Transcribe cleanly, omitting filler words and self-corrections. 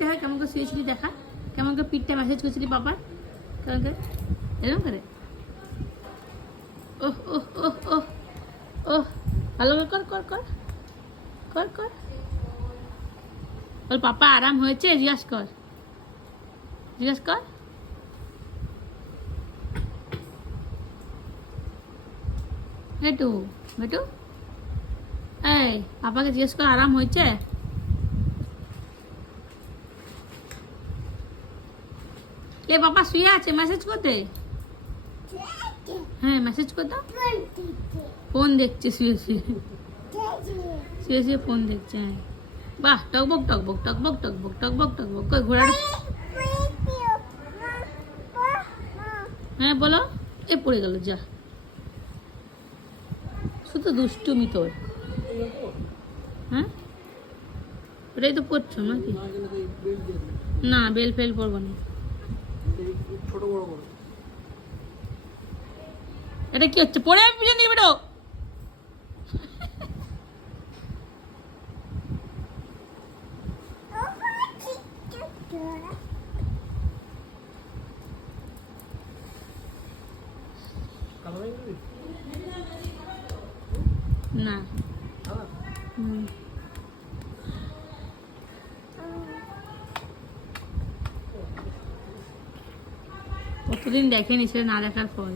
দেখা, কেমন করে শুয়েছিলি দেখা, কেমন করে পিঠটা ম্যাসেজ করছিলি পাপার, কেমন করে এরকম করে। ওহ ওহ ওহ ওহ ওহ, ভালো করে কর কর কর কর কর। বল পাপা আরাম হয়েছে, জিজ্ঞাসা কর, জিজ্ঞাসা কর। বেটু বেটু, এই পাপাকে জিজ্ঞেস কর আরাম হয়েছে। কে পাপা শুয়ে আছে, মেসেজ করতে? হ্যাঁ মেসেজ করতে। ফোন দেখছে শুয়ে শুয়ে, শুয়ে শুয়ে ফোন দেখছে। হ্যাঁ বাহ, টকবক টকবক টকবক টকবক টকবক টকবক কই ঘোড়াটা। হ্যাঁ বলো, এ পড়ে গেল যা, শুধু দুষ্টুমি তোর। হ্যাঁ ওটাই তো পড়ছো নাকি? না বেল ফেল পড়বো না। এটা কি হচ্ছে, পড়ে আমি পিছনে নিয়ে বেরো। না কতদিন দেখেনি, সে না দেখার ফল।